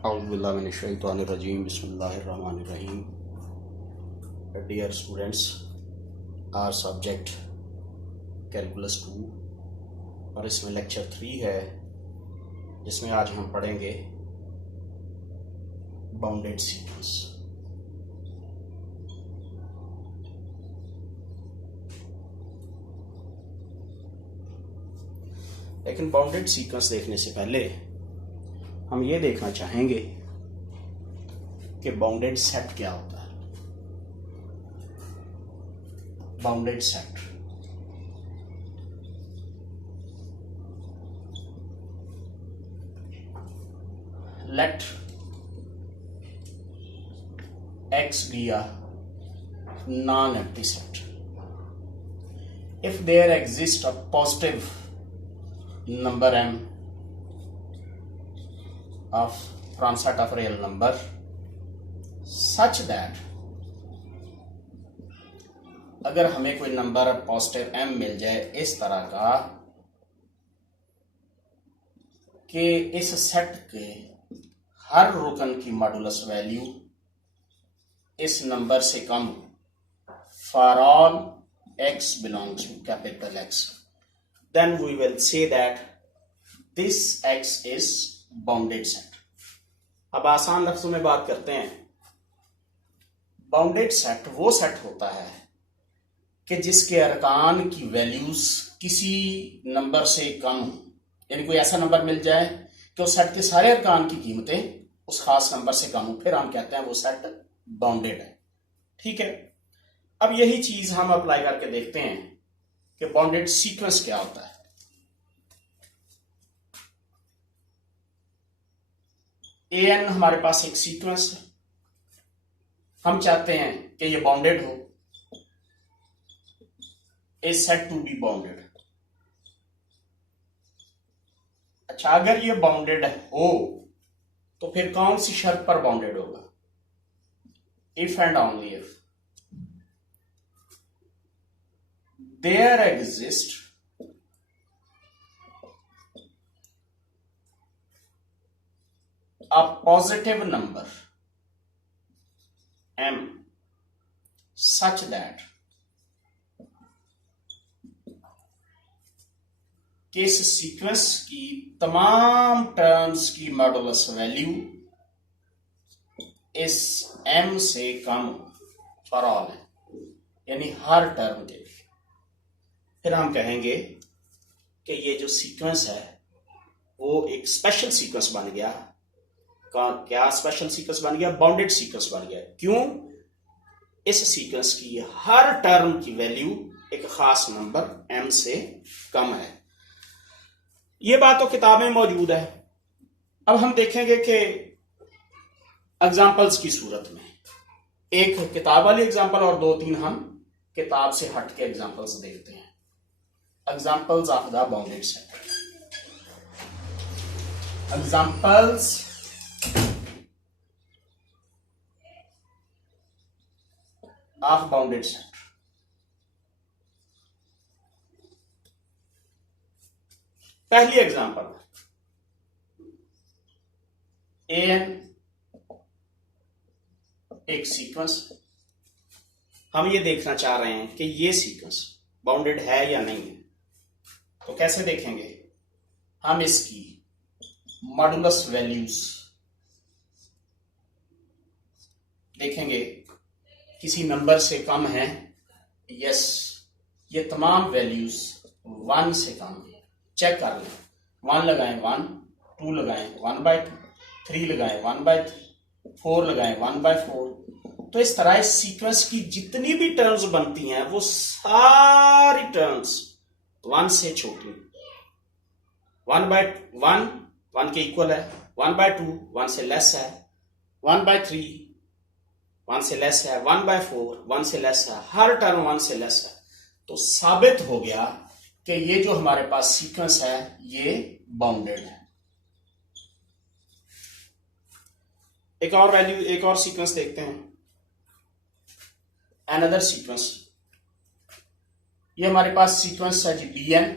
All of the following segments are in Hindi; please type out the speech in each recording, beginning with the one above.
औज़ुबिल्लाहिमिनश्शैतानिर्रजीम बिस्मिल्लाहिर्रहमानिर्रहीम। Dear students, our subject calculus 2 और इसमें लेक्चर 3 है, जिसमें आज हम पढ़ेंगे बाउंडेड सीक्वेंस। लेकिन बाउंडेड सीक्वेंस देखने से पहले हम ये देखना चाहेंगे कि बाउंडेड सेट क्या होता है। Bounded set let X be a non-empty set. If there exists a positive number m from set of real number such that अगर हमें कोई नंबर पॉजिटिव m मिल जाए इस तरह का कि इस सेट के हर रुकन की मॉडुलस वैल्यू इस नंबर से come for all x belongs to capital X, then we will say that this X is bounded set. अब आसान लफ्जों में बात करते हैं। बाउंडेड सेट वो सेट होता है कि जिसके अरकान की वैल्यूज किसी नंबर से कम हो, यानी कोई ऐसा नंबर मिल जाए कि उस सेट के सारे अरकान की कीमतें उस खास नंबर से कम हो, फिर हम कहते हैं वो सेट बाउंडेड है। ठीक है, अब यही चीज हम अप्लाई करके देखते हैं कि बाउंडेड सीक्वेंस क्या होता है। an हमारे पास एक सीक्वेंस है, हम चाहते हैं कि ये बाउंडेड हो, is said to be bounded। अच्छा, अगर ये बाउंडेड हो तो फिर कौन सी शर्त पर बाउंडेड होगा? If and only if there exist a positive number m such that कि इस सीक्वेंस की तमाम टर्म्स की मॉडुलस वैल्यू इस m से कम फॉर ऑल है, यानी हर टर्म के लिए। फिर हम कहेंगे कि ये जो सीक्वेंस है वो एक स्पेशल सीक्वेंस बन गया। क्या स्पेशल सीक्वेंस बन गया? बाउंडेड सीक्वेंस बन गया। क्यों? इस सीक्वेंस की हर टर्म की वैल्यू एक खास नंबर m से कम है। ये बात तो किताब में मौजूद है। अब हम देखेंगे कि एग्जाम्पल्स की सूरत में, एक किताब वाली एग्जाम्पल और दो तीन हम किताब से हट के एग्जाम्पल्स देखते हैं। Examples of the bounded set. Examples of bounded set. पहली एग्जांपल, an एक सीक्वेंस। हम ये देखना चाह रहे हैं कि ये सीक्वेंस बाउंडेड है या नहीं है। तो कैसे देखेंगे? हम इसकी मॉडुलस वैल्यूज देखेंगे, किसी नंबर से कम है, यस, ये तमाम वैल्यूज 1 से कम है। चेक कर लें, 1 लगाएं 1, 2 लगाएं 1/2, 3 लगाएं 1/3, 4 लगाएं 1/4। तो इस तरह इस सीक्वेंस की जितनी भी टर्म्स बनती हैं वो सारी टर्म्स 1 से छोटी। 1/1 1 के इक्वल है, 1/2 1 से लेस है, 1/3 1 से लेस है, 1/4 1 से लेस है, हर टर्म 1 से लेस है। तो साबित हो गया कि ये जो हमारे पास सीक्वेंस है ये बाउंडेड है। एक और वैल्यू, एक और सीक्वेंस देखते हैं। अनदर सीक्वेंस, ये हमारे पास सीक्वेंस है जी bn।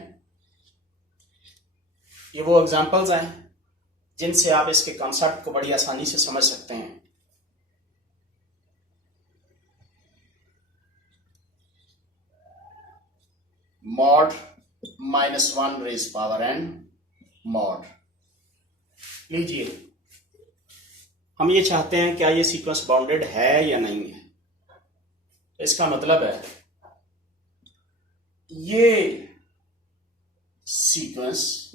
ये वो एग्जांपल्स हैं जिनसे आप इसके कॉन्सेप्ट को बड़ी आसानी से समझ सकते हैं। Mod -1 raise power n mod. लीजिए, हम ये चाहते हैं क्या ये सीक्वेंस बाउंडेड है या नहीं है। इसका मतलब है ये सीक्वेंस,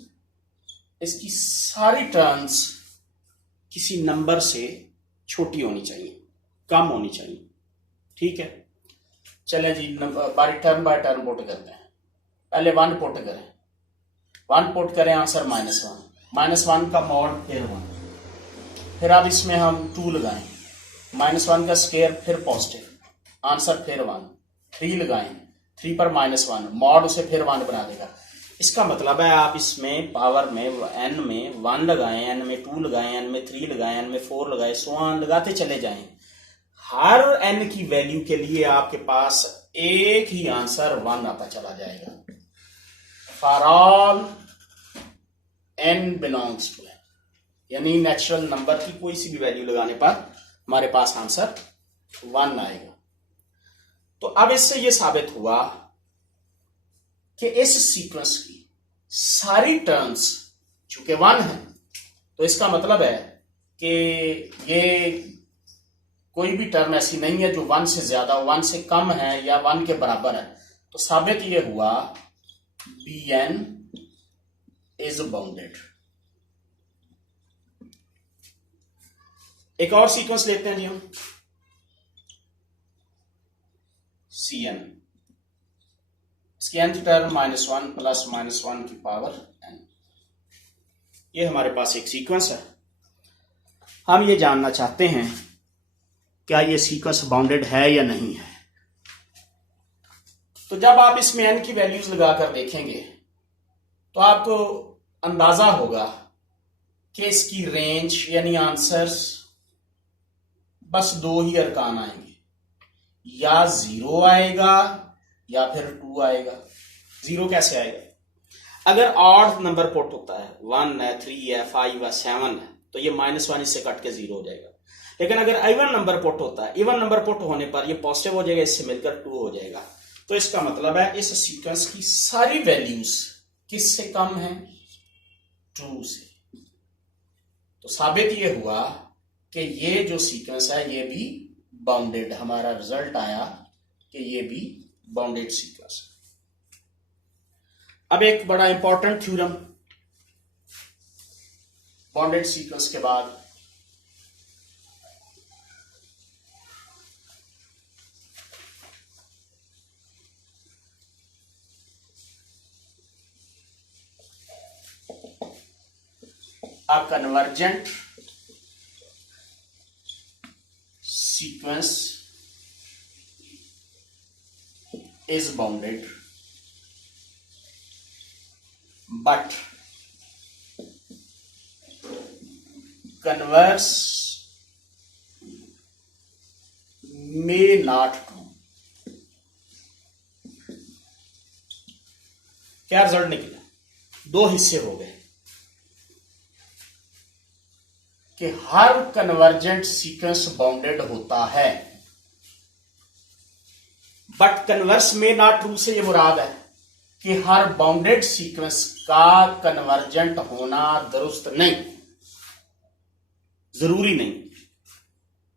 इसकी सारी टर्म्स किसी नंबर से छोटी होनी चाहिए, कम होनी चाहिए। ठीक है, चलें जी, बारी टर्म बाय टर्म पुट करते हैं। पहले 1 पुट करें, 1 पुट करें, आंसर -1, -1 का मॉड फिर 1, फिर अब इसमें हम 2 लगाएं, -1 का स्क्वायर फिर पॉजिटिव, आंसर फिर 1, 3 लगाएं, 3 पर -1, मॉड उसे फिर 1 बना देगा। इसका मतलब है आप इसमें पावर में n में 1 लगाएं, n में 2 लगाएं, n में 3 लगाएं, n में 4 लगाएं, सो ऑन लगाते चले जाएं। हर n की वैल्यू के लिए आपके पास एक ही आंसर 1 आता चला जाएगा। For all n belongs to n, यानी नेचुरल नंबर की कोई सी भी वैल्यू लगाने पर हमारे पास आंसर 1 आएगा। तो अब इससे यह साबित हुआ कि इस सीक्वेंस की सारी टर्म्स चूंकि 1 है, तो इसका मतलब है कि ये कोई भी टर्म ऐसी नहीं है जो 1 से ज्यादा, 1 से कम है या 1 के बराबर है। तो साबित ये हुआ Bn इज बाउंडेड। एक और सीक्वेंस लेते हैं जी हम, Cn, इसकी nth टर्म -1 प्लस -1 की पावर n। ये हमारे पास एक सीक्वेंस है। हम ये जानना चाहते हैं क्या ये सीक्वेंस बाउंडेड है या नहीं है। तो जब आप इसमें n की वैल्यूज लगाकर देखेंगे तो आपको अंदाजा होगा कि इसकी रेंज यानी आंसर्स बस 2 ही अरकान आएंगे, या 0 आएगा या फिर 2 आएगा। 0 कैसे आएगा? अगर ऑड नंबर पुट होता है, 1 है, 3 है, 5 है, 7 है, तो ये -1 इससे कट के 0 हो जाएगा। लेकिन अगर इवन नंबर पुट होता है, इवन नंबर पुट होने पर ये पॉजिटिव हो जाएगा, इससे मिलकर 2 हो जाएगा। तो इसका मतलब है इस सीक्वेंस की सारी वैल्यूज किससे कम है? 2 से। तो साबित ये हुआ कि ये जो सीक्वेंस है ये भी बाउंडेड, हमारा रिजल्ट आया कि ये भी बाउंडेड सीक्वेंस है। अब एक बड़ा इंपॉर्टेंट थ्योरम बाउंडेड सीक्वेंस के बाद, a convergent sequence is bounded but converse may not true। क्या रिजल्ट निकला? 2 हिस्से हो गए कि हर कन्वर्जेंट सीक्वेंस बाउंडेड होता है, बट कन्वर्स में नॉट ट्रू से ये मुराद है कि हर बाउंडेड सीक्वेंस का कन्वर्जेंट होना दुरुस्त नहीं, जरूरी नहीं।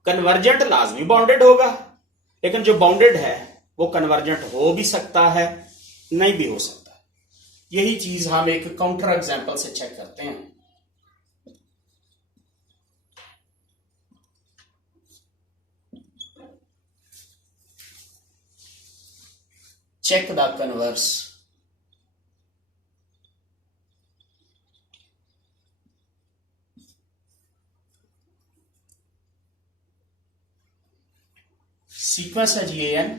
कन्वर्जेंट लाजमी बाउंडेड होगा, लेकिन जो बाउंडेड है वो कन्वर्जेंट हो भी सकता है, नहीं भी हो सकता। यही चीज हम एक काउंटर एग्जांपल से चेक करते हैं। Check the converse। सीक्वेंस है जी an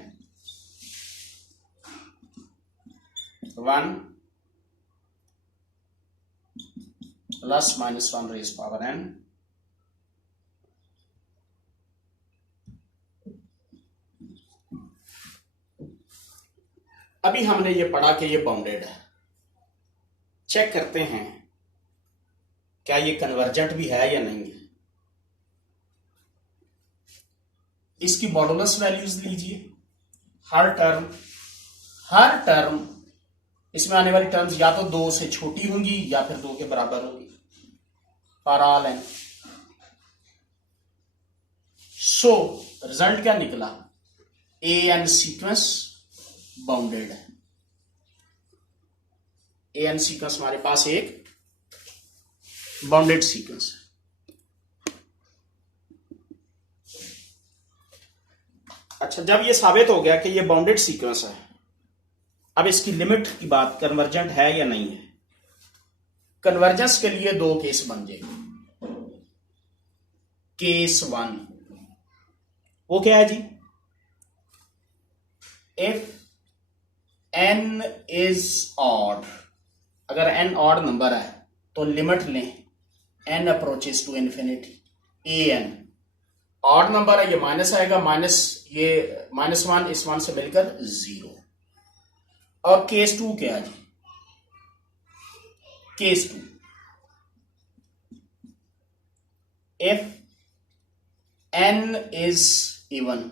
1 plus -1 raise power n, अभी हमने ये पढ़ा कि ये बाउंडेड है। चेक करते हैं क्या ये कन्वर्जेंट भी है या नहीं है। इसकी मॉडुलस वैल्यूज लीजिए। हर टर्म इसमें आने वाली टर्म्स या तो 2 से छोटी होंगी या फिर 2 के बराबर होगी for all n. So result क्या निकला, ए एन सीक्वेंस बाउंडेड है। ए एन सीक्वेंस हमारे पास एक बाउंडेड सीक्वेंस है। अच्छा, जब ये साबित हो गया कि ये बाउंडेड सीक्वेंस है, अब इसकी लिमिट की बात, कन्वर्जेंट है या नहीं है। कन्वर्जेंस के लिए 2 केस बन जाएंगे। केस 1 वो क्या है जी, इफ n इज ऑड, अगर n ऑड नंबर है तो लिमिट लें n approaches to infinity, a n odd number है, ये माइनस आएगा, माइनस ये -1 इस 1 से मिलकर 0। और केस 2 क्या है जी, case 2 if n is even.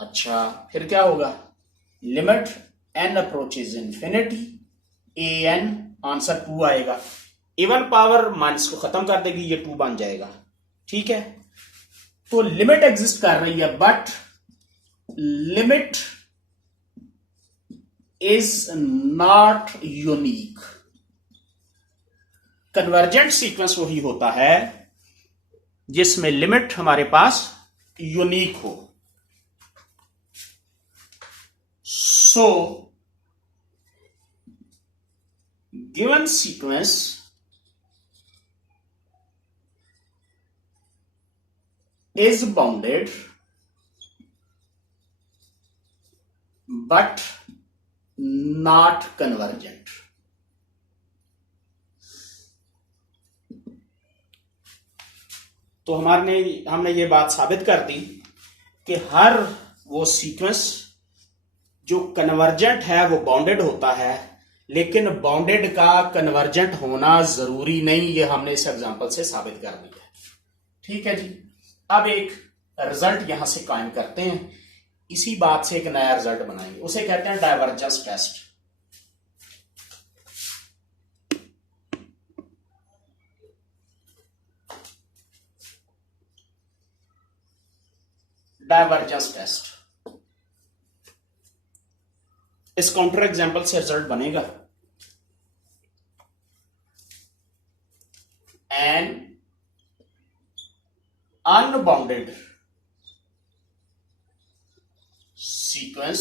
अच्छा, फिर क्या होगा, limit n approaches infinity, a n answer 2 आएगा। इवन पावर माइनस को खत्म कर देगी, ये 2 बन जाएगा। ठीक है, तो लिमिट एग्जिस्ट कर रही है, but limit is not unique. Convergent sequence वही होता है जिसमें लिमिट हमारे पास यूनिक हो। So given sequence is bounded but not convergent। तो हमने ये बात साबित कर दी कि हर वो सीक्वेंस जो कन्वर्जेंट है वो बाउंडेड होता है, लेकिन बाउंडेड का कन्वर्जेंट होना जरूरी नहीं, ये हमने इस एग्जांपल से साबित कर दिया है। ठीक है जी, अब एक रिजल्ट यहां से कायम करते हैं, इसी बात से एक नया रिजल्ट बनाएंगे, उसे कहते हैं डाइवर्जेंस टेस्ट। डाइवर्जेंस टेस्ट, इस काउंटर एग्जांपल से रिजल्ट बनेगा an unbounded sequence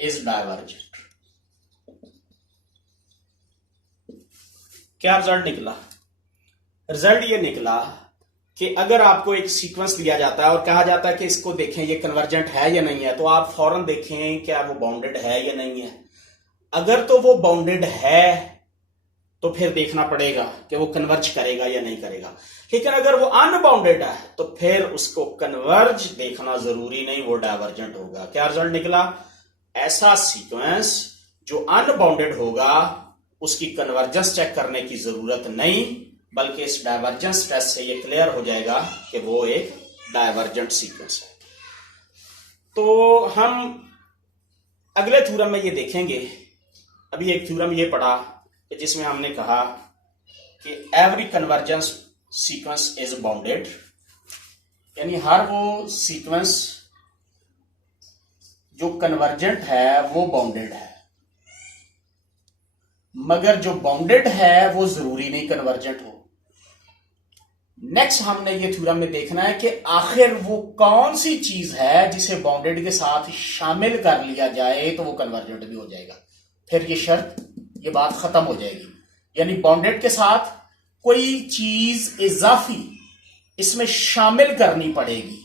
is divergent. क्या रिजल्ट निकला, रिजल्ट ये निकला कि अगर आपको एक सीक्वेंस दिया जाता है और कहा जाता है कि इसको देखें ये कन्वर्जेंट है या नहीं है, तो आप फौरन देखें क्या वो बाउंडेड है या नहीं है। अगर तो वो बाउंडेड है तो फिर देखना पड़ेगा कि वो कन्वर्ज करेगा या नहीं करेगा, लेकिन अगर वो अनबाउंडेड है तो फिर उसको कन्वर्ज देखना जरूरी नहीं, वो डाइवर्जेंट होगा। क्या रिजल्ट निकला, ऐसा सीक्वेंस जो अनबाउंडेड होगा उसकी कन्वर्जेंस चेक करने की जरूरत नहीं, बल्कि इस डाइवर्जेंस टेस्ट से ये क्लियर हो जाएगा कि वो एक डाइवर्जेंट सीक्वेंस है। तो हम अगले थ्योरम में ये देखेंगे, अभी एक थ्योरम ये पढ़ा जिसमें हमने कहा कि every convergence sequence is bounded, यानी हर वो सीक्वेंस जो कन्वर्जेंट है वो बाउंडेड है, मगर जो बाउंडेड है वो जरूरी नहीं कन्वर्जेंट हो। नेक्स्ट हमने ये थ्योरम में देखना है कि आखिर वो कौन सी चीज है जिसे बाउंडेड के साथ शामिल कर लिया जाए तो वो कन्वर्जेंट भी हो जाएगा, फिर ये शर्त, ये बात खत्म हो जाएगी। यानी बाउंडेड के साथ कोई चीज इजाफी इसमें शामिल करनी पड़ेगी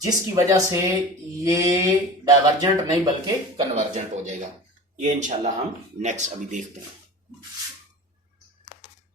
जिसकी वजह से ये डाइवर्जेंट नहीं बल्कि कन्वर्जेंट हो जाएगा। ये इंशाल्लाह हम नेक्स्ट अभी देखते हैं।